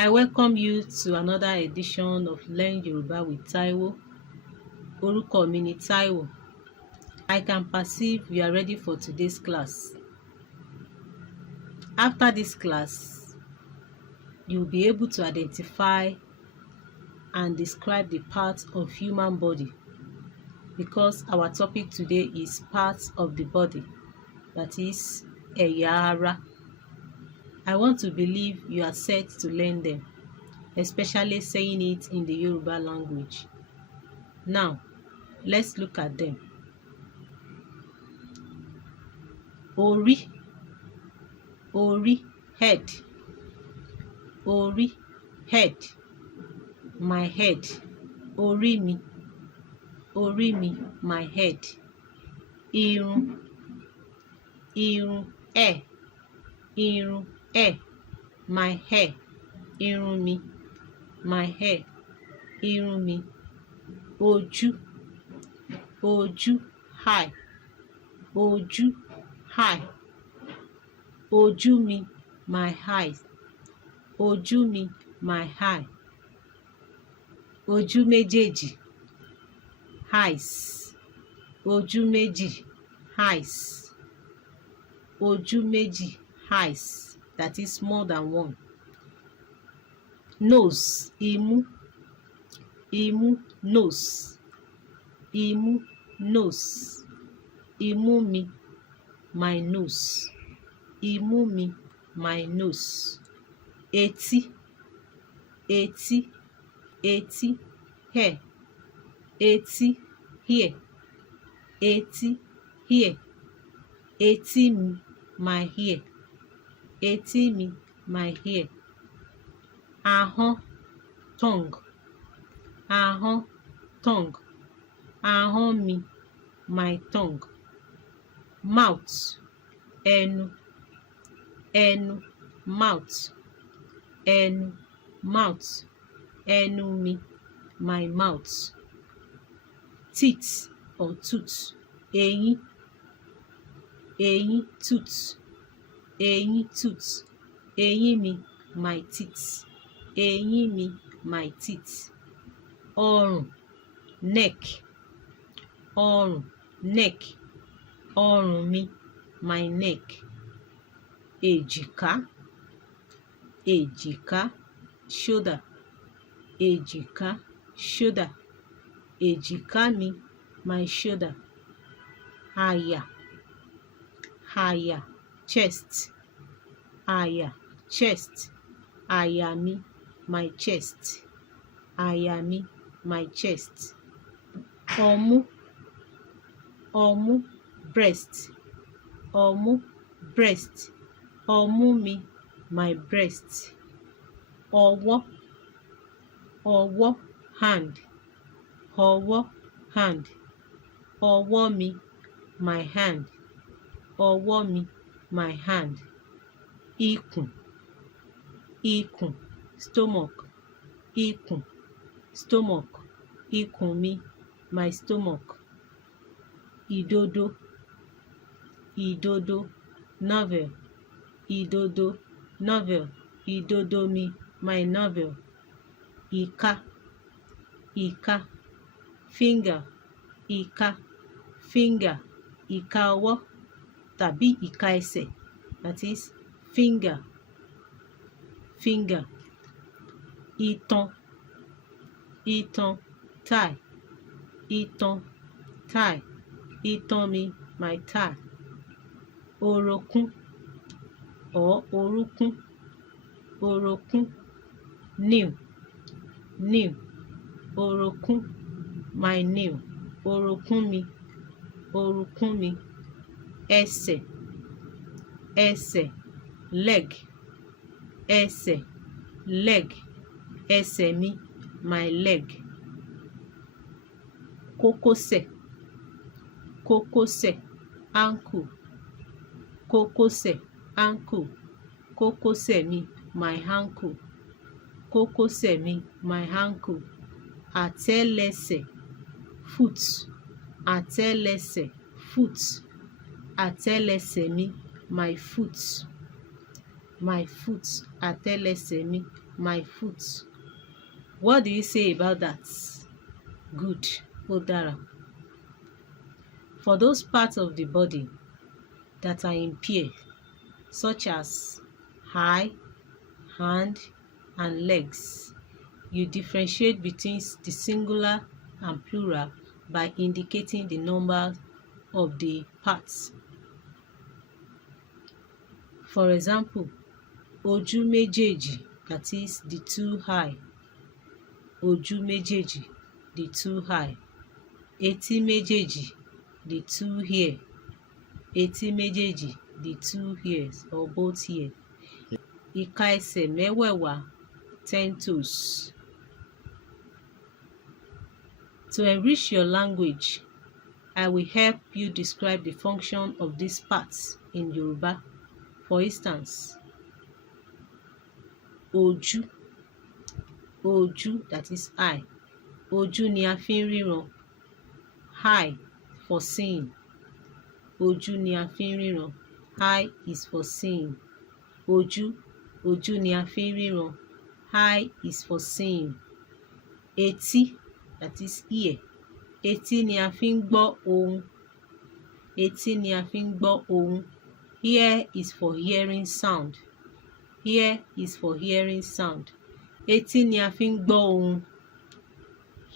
I welcome you to another edition of Learn Yoruba with Taiwo. Orúkọ mi ni Taiwo. I can perceive you are ready for today's class. After this class, you'll be able to identify and describe the parts of human body, because our topic today is parts of the body, that is ẹ̀yà ara. I want to believe you are set to learn them, especially saying it in the Yoruba language. Now, let's look at them. Orí, head. Orí, head. My head. Orí mi, my head. Irun, hair. Irun, hair. My hair. Irun mi, my hair. Irun mi. Ojú, eye. Ojú, eye. Ojú mi, my eyes. Ojú mi, my eye. Ojú méjèèjì, eyes. Ojú méjì, eyes. Ojú méjì, eyes. That is more than one. Nose, imú. Nose. Imú, nose. Imú mi, my nose. Imú mi, my nose. Etí, hair. Etí, here. Etí, here. Etí mi, my ear. Etí mi, my ear. Ahọ́n, tongue. Ahọ́n, tongue. Ahọ́n mi, my tongue. Mouth, ẹnu. Mouth. Ẹnu, mouth. Ẹnu mi, my mouth. Teeth or tooth, eyín. Tooth. Tooth. Eyín mi, my teeth. Eyín mi, my teeth. Ọrùn, neck. Neck. Ọrùn mi, my neck. Èjìká. Shoulder. Èjìká, shoulder. Èjìká mi, my shoulder. Àyà. Chest. Àyà, chest. Àyà mi, my chest. Àyà mi, my chest. Ọmú. Breast. Ọmú, breast. Ọmú mi, my breast. Ọwọ́. Hand. Hand. Ọwọ́ mi, my hand. Ọwọ́ mi, my hand. Ikùn. Stomach. Ikùn, stomach. Ikùn mi, my stomach. Ìdodo. Navel. Ìdodo, navel. Ìdodo mi, my navel. Ìka. Finger. Finger. Ìka ọwọ́ tàbí ìka ẹsẹ̀, that is finger. Itan. Thigh. Thigh. Itan mi, my thigh. Orokún or orúnkún. Nail. Orokún, my nail. Orokún mi. Ẹsẹ̀. Leg. Leg. Ẹsẹ̀ mi, my leg. Kókósẹ̀. Ankle. Ankle. Kókósẹ̀ mi, my ankle. Kókósẹ̀ mi, my ankle. Àtẹ́lẹsẹ̀. Foot. Àtẹ́lẹsẹ̀ mi, my foot. Àtẹ́lẹsẹ̀ mi, my foot. What do you say about that? Good. Ó dára. For those parts of the body that are impaired, such as eye, hand, and legs, you differentiate between the singular and plural by indicating the number of the parts. For example, ojú méjèèjì, that is the two eye. Ojú méjèèjì, the two eye. Etí méjèèjì, the two ear. Etí méjèèjì, the two ears or both ears. Ìka ẹsẹ̀ mẹ́wẹ̀ẹ̀wá, 10 toes. To enrich your language, I will help you describe the function of these parts in Yoruba. For instance, ojú. Ojú, that is eye. Ojú ni a fi ń ríran. Eye for seeing. Ojú ni a fi ń ríran. Eye is for seeing. Ojú. Ojú ni a fi ń ríran. Eye is for seeing. Etí, that is ear. Etí ni a fi ń gbọ́ ohùn. Etí ni a fi ń gbọ́ ohùn. Ear is for hearing sound. Ear is for hearing sound. Etí ni a fi ń gbọ́ ohùn.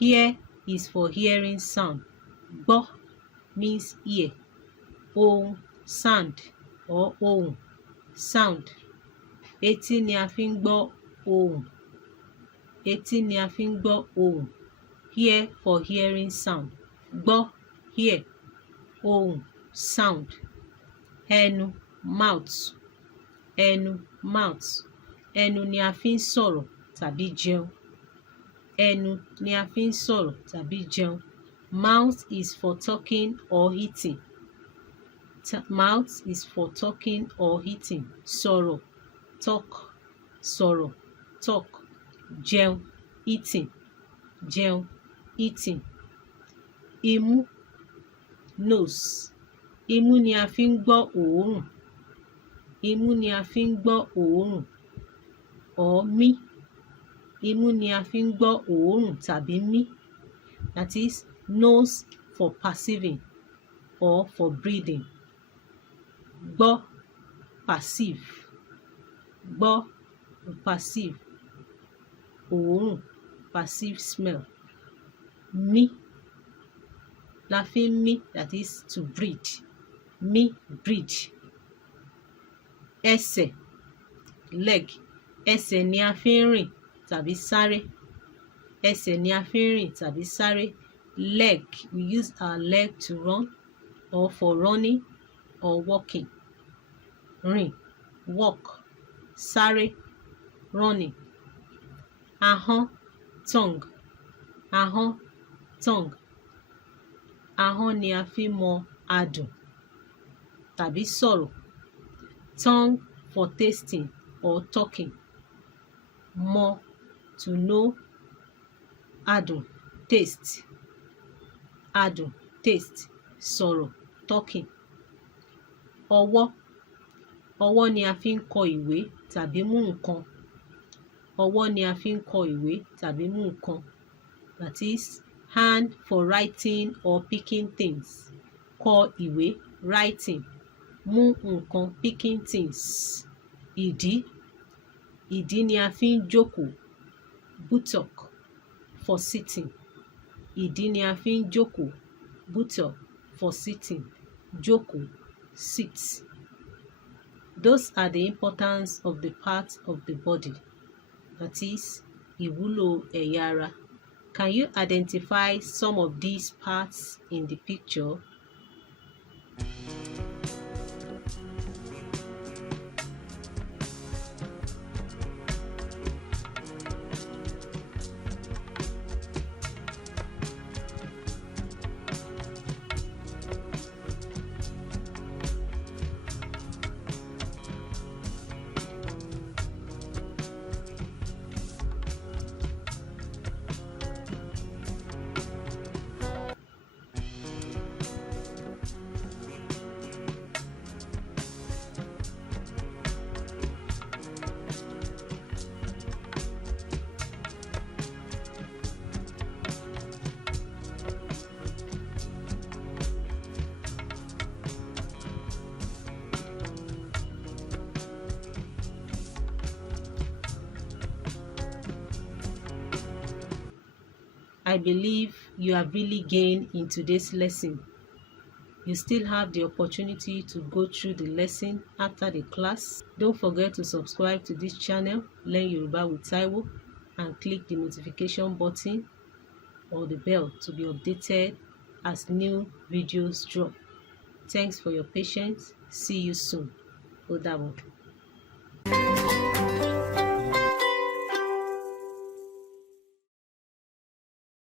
Ear is for hearing sound. Gbọ́ means ear. Ohùn, sound or ohùn, sound. Etí ni a fi ń gbọ́ ohùn. Etí ni a fi ń gbọ́ ohùn. Ear for hearing sound. Gbọ́, hear. Ohùn, sound. Ẹnu, mouth. Ẹnu, mouth. Ẹnu ni a fi ń sọ̀rọ̀ tàbí jẹun. Ẹnu ni a fi ń sọ̀rọ̀ tàbí jẹun. Mouth is for talking or eating. Mouth is for talking or eating. Sọ̀rọ̀, talk. Sọ̀rọ̀, talk. Jẹun, eating. Jẹun, eating. Imú, nose. Imú ni a fi ń gbọ́ òórùn. Imú ni a fi ń gbọ́ òórùn. Or mí. Imú ni a fi ń gbọ́ òórùn tàbí mí. That is nose for perceiving or for breathing. Gbọ́, perceive. Gbọ́, perceive. Òórùn, perceive smell. Mí la fi ń mí, that is to breathe. Mí, breathe. Ẹsẹ̀, leg. Ẹsẹ̀ ni a fi ń rìn tàbí sáré. Ẹsẹ̀ ni a fi ń rìn tàbí sáré. Leg, we use our leg to run or for running or walking. Rìn, walk. Sáré, running. Ahọ́n, tongue. Ahọ́n, tongue. Ahọ́n ni a fi ń mọ adùn tàbí sọ̀rọ̀. Tongue for tasting or talking. Mọ, to know. Adùn, taste. Adùn, taste. Sọ̀rọ̀, talking. Ọwọ́. Ọwọ́ ni a fi ń kọ ìwé tàbí mú nǹkan. Ọwọ́ ni a fi ń kọ ìwé tàbí mú nǹkan. That is hand for writing or picking things. Kọ ìwé, writing. Mú nǹkan, picking things. Ìdí. Ìdí ni a fi ń jókòó. Buttock for sitting. Ìdí ni a fi ń jókòó. Buttock for sitting. Jókòó, sit. Those are the importance of the parts of the body. That is, ìwúlò ẹ̀yà ara. Can you identify some of these parts in the picture? I believe you have really gained in today's lesson. You still have the opportunity to go through the lesson after the class. Don't forget to subscribe to this channel, Learn Yoruba with Taiwo, and click the notification button or the bell to be updated as new videos drop. Thanks for your patience. See you soon. Ó dàbọ̀.